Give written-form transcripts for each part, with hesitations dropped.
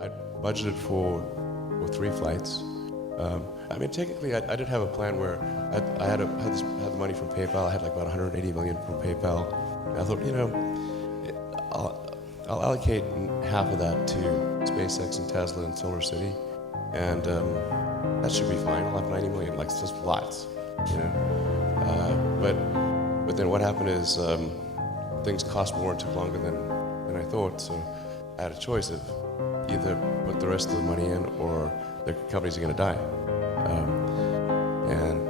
I budgeted for 3 flights. I mean, technically, I did have a plan where I had the money from PayPal. I had like about 180 million from PayPal. And I thought, I'll allocate half of that to SpaceX and Tesla and Solar City, and that should be fine. I'll have 90 million, like, it's just lots, But then what happened is things cost more and took longer than I thought. So I had a choice of either put the rest of the money in or the companies are going to die. And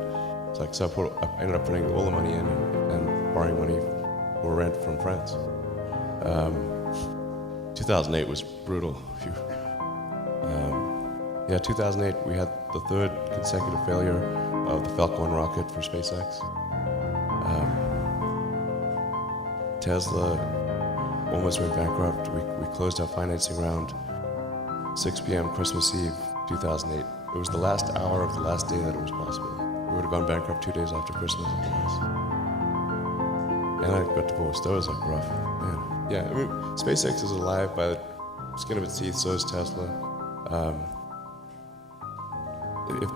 it's like, so I ended up putting all the money in and borrowing money for rent from friends. 2008 was brutal. 2008 we had the 3rd consecutive failure of the Falcon rocket for SpaceX. Tesla almost went bankrupt. We closed our financing round 6 p.m. Christmas Eve 2008. It was the last hour of the last day that it was possible. We would have gone bankrupt 2 days after Christmas. And I got divorced. That was like rough, man. Yeah, I mean, SpaceX is alive by the skin of its teeth, so is Tesla.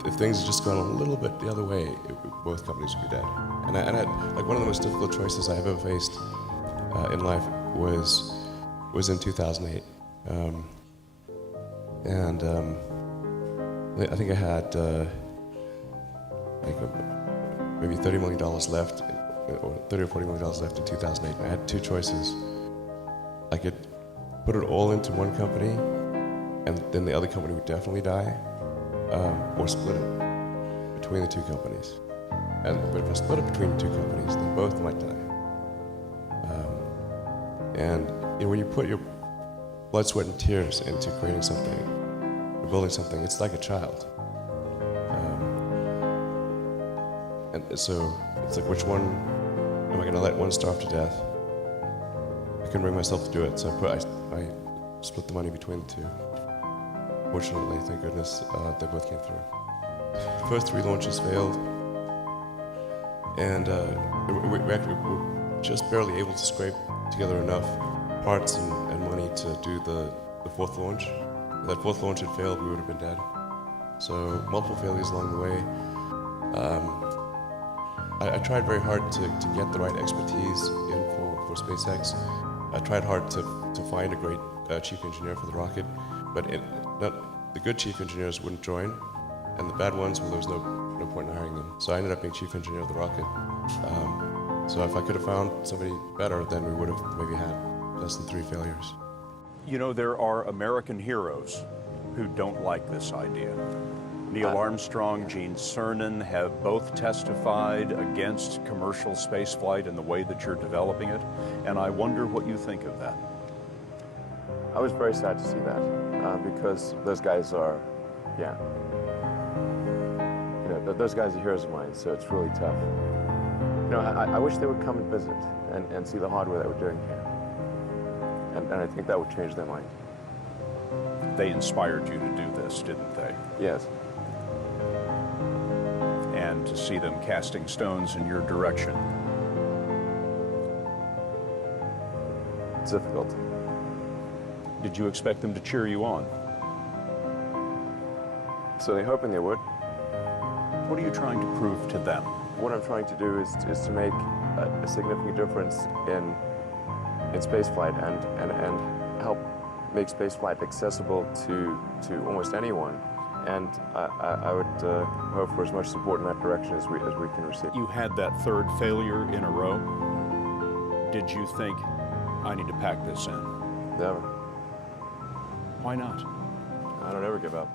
If things had just gone a little bit the other way, both companies would be dead. And I had, like, one of the most difficult choices I have ever faced in life was in 2008. I think I had maybe $30 million left, or $30 or $40 million left in 2008. I had 2 choices. I could put it all into one company, and then the other company would definitely die, or split it between the 2 companies. But if I split it between the 2 companies, then both might die. When you put your blood, sweat, and tears into creating something, or building something, it's like a child. And so it's like, which one am I going to let one starve to death? I couldn't bring myself to do it, so I split the money between the 2. Fortunately, thank goodness, they both came through. The first 3 launches failed, and we were just barely able to scrape together enough parts and money to do the 4th launch. If that 4th launch had failed, we would have been dead. So multiple failures along the way. I tried very hard to get the right expertise in for SpaceX. I tried hard to find a great chief engineer for the rocket, but the good chief engineers wouldn't join, and the bad ones, well, there was no point in hiring them. So I ended up being chief engineer of the rocket. So if I could have found somebody better, then we would have maybe had less than 3 failures. There are American heroes who don't like this idea. Neil Armstrong, Gene Cernan have both testified against commercial spaceflight and the way that you're developing it, and I wonder what you think of that. I was very sad to see that, because those guys are, those guys are heroes of mine, so it's really tough. I wish they would come and visit and see the hardware that we're doing here. And I think that would change their mind. They inspired you to do this, didn't they? Yes. And to see them casting stones in your direction. It's difficult. Did you expect them to cheer you on? So they're hoping they would. What are you trying to prove to them? What I'm trying to do is to make a significant difference in spaceflight and help make spaceflight accessible to almost anyone. And I would hope for as much support in that direction as we can receive. You had that 3rd failure in a row. Did you think, I need to pack this in? Never. Why not? I don't ever give up.